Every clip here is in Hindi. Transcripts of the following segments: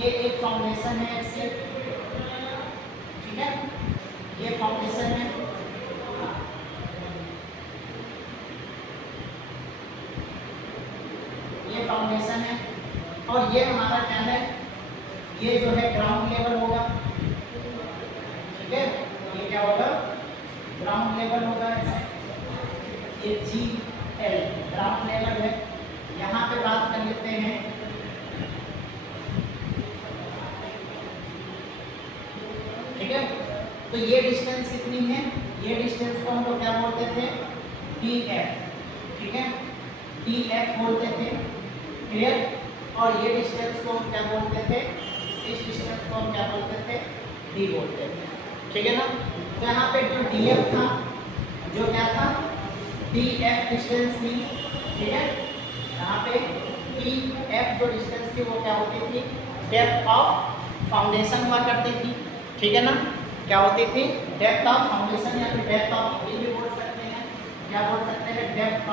ये एक फाउंडेशन है ऐसे, ठीक है, ये फाउंडेशन है, ये फाउंडेशन है, और ये हमारा क्या है, ये जो है ग्राउंड लेवल होगा, ठीक है, ये क्या होगा, ग्राउंड लेवल होगा ऐसे, ये GL ग्राउंड लेवल है। यहाँ पे बात कर लेते हैं, ठीक है, तो ये डिस्टेंस कितनी है, ये डिस्टेंस को हम लोग क्या बोलते थे, DF, ठीक है, DF बोलते थे, क्लियर। और ये डिस्टेंस को हम क्या बोलते थे, इस डिस्टेंस को हम क्या बोलते थे, D बोलते थे, ठीक है ना। तो यहाँ पे जो DF था, जो क्या था, DF डिस्टेंस थी, ठीक है, यहाँ पे DF जो डिस्टेंस थी वो क्या होती थी, डेप्थ ऑफ फाउंडेशन हुआ करती थी, ठीक है ना, क्या होती थी, डेप्थ ऑफ फाउंडेशन या फिर डेप्थ ऑफ, ये भी बोल सकते हैं, क्या बोल सकते हैं, डेप्थ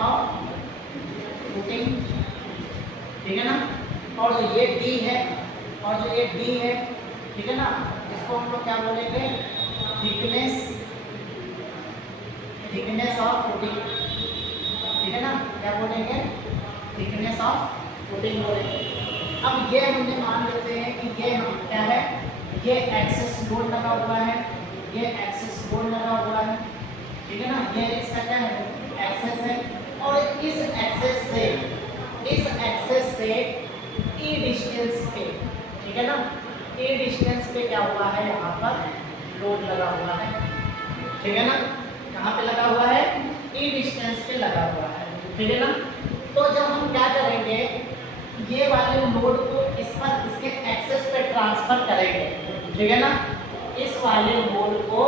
ऑफ फुटिंग, ठीक है ना। और जो ये D है, और जो ये D है, ठीक है ना, इसको हम लोग क्या बोलेंगे, थिकनेस ऑफ फुटिंग, ठीक है ना, क्या बोलेंगे, थिकनेस ऑफ फुटिंग बोलेंगे। अब ये हमने मान लेते हैं कि ये हम क्या है, ये एक्सेस लोड लगा हुआ है, ये एक्सेस लोड लगा हुआ है, ठीक है ना, ये इसका क्या है, एक्सेस है, और इस एक्सेस से ई डिस्टेंस पे, ठीक है ना, ई डिस्टेंस पे क्या हुआ है, यहाँ पर लोड लगा हुआ है, ठीक है ना, कहाँ पे लगा हुआ है, ई डिस्टेंस पे लगा हुआ है, ठीक है ना। तो जब हम क्या करेंगे, ये वाले लोड को इस पर, इसके एक्सेस पे ट्रांसफर करेंगे, ठीक है ना, इस वाले लोड को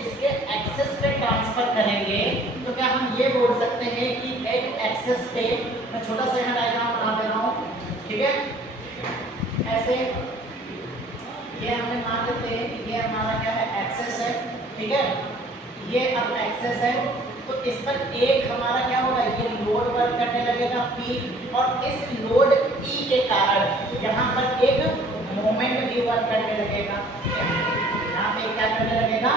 इसके एक्सेस पे ट्रांसफर करेंगे, तो क्या हम ये बोल सकते हैं कि एक एक्सेस पे, मैं छोटा सा यहाँ डायग्राम बना दे रहा हूँ, ठीक है, ऐसे ये हमें मान लेते हैं कि ये हमारा क्या है, एक्सेस है, ठीक है, ये अब एक्सेस है, तो इस पर एक हमारा क्या होगा, ये लोड वर्क करने लगेगा P, और इस लोड E के कारण यहाँ पर एक मोमेंट भी वर्क करने लगेगा, यहाँ पे क्या करने लगेगा,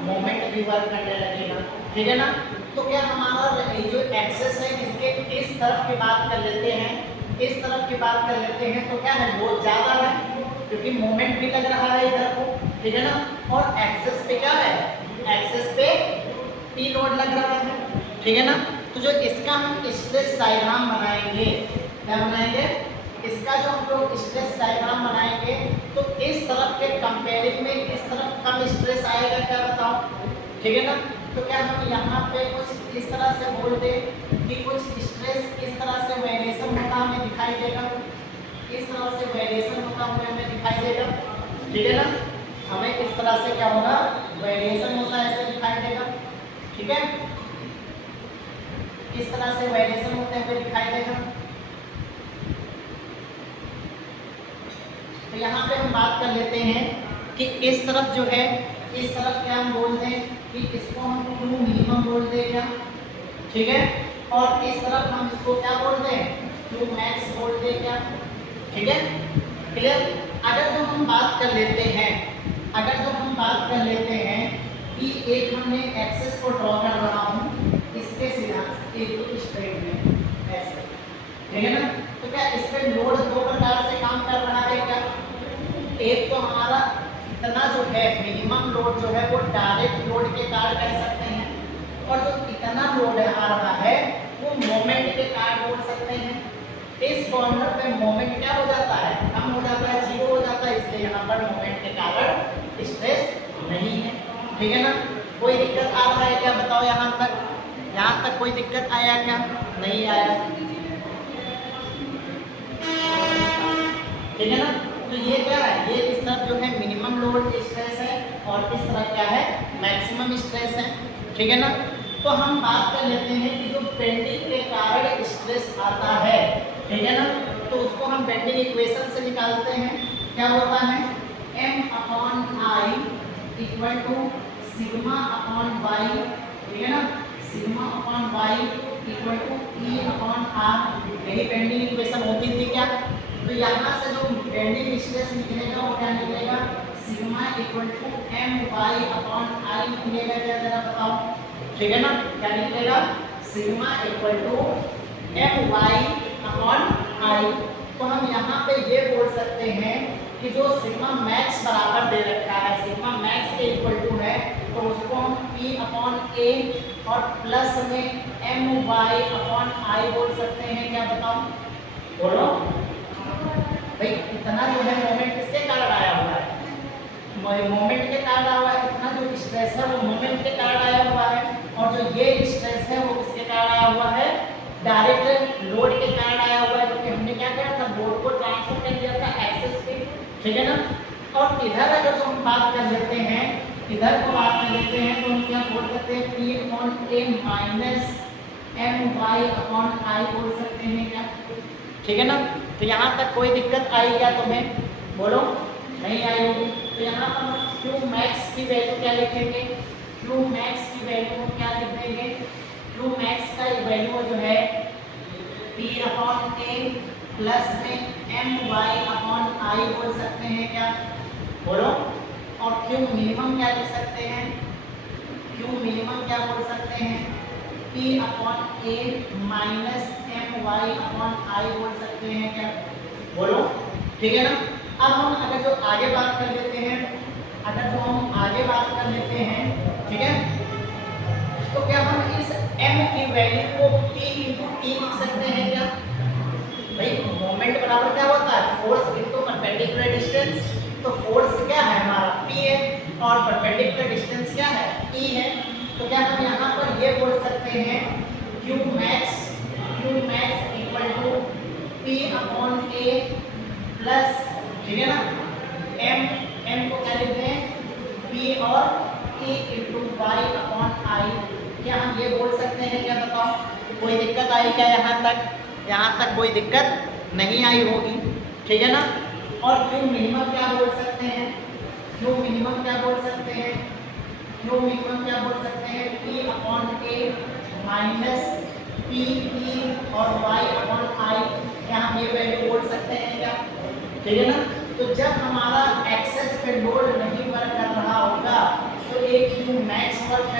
मोमेंट भी वर्क करने लगेगा, ठीक है ना। तो क्या हमारा जो एक्सेस है, इसके इस तरफ की बात कर लेते हैं, इस तरफ की बात कर लेते हैं, तो क्या है, लोड ज़्यादा है क्योंकि मोमेंट भी लग रहा है इधर को, ठीक है ना, और एक्सेस पे क्या है, एक्सेस पे P लोड लग रहा है, ठीक है ना। तो जो इसका हम स्ट्रेस डायग्राम बनाएंगे, क्या बनाएंगे, इसका जो हम लोग स्ट्रेस डायग्राम बनाएंगे, तो इस तरफ के कंपेयरिंग में इस तरफ कम स्ट्रेस आएगा, क्या बताओ, ठीक है ना। तो क्या हम यहाँ पे कुछ इस तरह से बोल दें कि कुछ स्ट्रेस इस तरह से वेरिएशन होता हमें दिखाई देगा, इस तरह से वेरिएशन होता हुआ हमें दिखाई देगा, ठीक है ना, हमें इस तरह से क्या होगा, वेरिएशन होता है ऐसे दिखाई देगा, ठीक है, इस तरह से वेरिएशन होते हुए दिखाई देगा। तो यहाँ पे हम बात कर लेते हैं कि इस तरफ जो है, इस तरफ क्या हम बोलते हैं कि इसको हम Q मिनिमम बोलते हैं क्या, ठीक है, और इस तरफ हम इसको क्या बोलते हैं, Q मैक्स बोलते हैं क्या, ठीक है, क्लियर। अगर जो हम बात कर लेते हैं, अगर जो हम बात कर लेते हैं कि एक हमने एक्सेस को ड्रॉ कर रहा हूँ, इसके सीधा एक स्ट्रेट में ऐसे, ठीक है ना, तो क्या इस पे लोड दो प्रकार से काम कर रहा है क्या, एक तो हमारा इतना जो है मिनिमम लोड जो है वो डायरेक्ट लोड के कारण कह सकते हैं, और जो इतना लोड आ रहा है वो मोमेंट के कारण बोल सकते हैं। इस कॉर्नर पे मोमेंट क्या हो जाता है, कम हो जाता है, जीरो हो जाता है, इसलिए यहाँ पर मोमेंट के कारण स्ट्रेस नहीं है, ठीक है ना। कोई दिक्कत आ रहा है क्या, बताओ, यहाँ तक कोई दिक्कत आया क्या, नहीं आया, ठीक है ना। तो ये क्या है, ये इस तरफ जो है मिनिमम लोड स्ट्रेस है, और इस तरफ क्या है, मैक्सिमम स्ट्रेस है, ठीक है ना। तो हम बात कर लेते हैं कि जो बेंडिंग के कारण स्ट्रेस आता है, ठीक है ना, तो उसको हम बेंडिंग इक्वेशन से निकालते हैं, क्या होता है, M/I equal to sigma upon Y, ठीक है ना, sigma upon Y equal to E/R, यही बेंडिंग इक्वेशन होती थी क्या, तो यहाँ से जो बेंडिंग स्ट्रेस निकलेगा वो क्या निकलेगा, sigma equal to M Y upon I निकलेगा। क्या जरा बताओ, ठीक है ना, क्या निकलेगा, sigma equal to M Y upon I. तो हम यहाँ पे ये बोल सकते हैं कि जो सिग्मा मैक्स बराबर दे रखा है, सिग्मा मैक्स के इक्वल टू है, तो उसको हम P अपॉन ए और प्लस में एम वाई अपॉन आई बोल सकते हैं। क्या बताओ, बोलो भाई, इतना जो है मोमेंट किसके कारण आया हुआ है, मोमेंट के कारण आया हुआ है। इतना जो स्ट्रेस है वो मोमेंट के कारण आया हुआ है, और जो ये स्ट्रेस है वो किसके कारण आया हुआ है, डायरेक्ट लोड के कारण आया हुआ है। क्योंकि हमने क्या किया था, लोड को ट्रांसफर कर दिया था एक्सेस पे, ठीक है ना। और इधर अगर हम बात कर लेते हैं, इधर को बात कर लेते हैं, तो हम क्या बोल सकते हैं, P upon A minus M Y upon I बोल सकते हैं। क्या, ठीक है ना। तो यहाँ तक कोई दिक्कत आई क्या तुम्हें, बोलो, नहीं आई होगी। तो यहाँ पर हम क्यू मैक्स की वैल्यू क्या लिखेंगे, क्यू मैक्स की वैल्यू क्या लिख देंगे, क्यू मैक्स का वैल्यू जो है P अपॉन ए प्लस में एम वाई अपॉन आई बोल सकते हैं। क्या, बोलो। और क्यू मिनिमम क्या लिख सकते हैं, क्यू मिनिमम क्या बोल सकते हैं, P upon A minus M Y upon I बोल सकते हैं। क्या, बोलो, ठीक है ना। अब हम अगर जो आगे बात कर लेते हैं, अगर जो हम आगे बात कर लेते हैं, ठीक है, तो क्या हम इस m की वैल्यू को P इंटू टी लिख सकते हैं। क्या भाई, मोमेंट बराबर क्या होता है, फोर्स इंटू परपेंडिकुलर डिस्टेंस। तो फोर्स क्या है हमारा, P है, और परपेंडिकुलर डिस्टेंस क्या है, E है। तो क्या हम यहाँ पर ये बोल सकते हैं, Q max equal to P upon A plus, ठीक है ना, m को क्या लिखते हैं, P और E into Y upon I. क्या हम ये बोल सकते हैं, क्या बताओ, कोई दिक्कत आई क्या, यहाँ तक कोई दिक्कत नहीं आई होगी, ठीक है ना। और क्यू मिनिमम क्या बोल सकते हैं, क्यू मिनिमम क्या बोल सकते हैं, क्यू मिनिमम क्या बोल सकते हैं, P upon A minus P E और y अपॉन आई। क्या हम ये वैल्यू बोल सकते हैं। क्या, ठीक है ना। तो जब हमारा एक्सेस पे लोड नहीं वर्क कर रहा होगा, तो एक क्यू मैक्स वर्क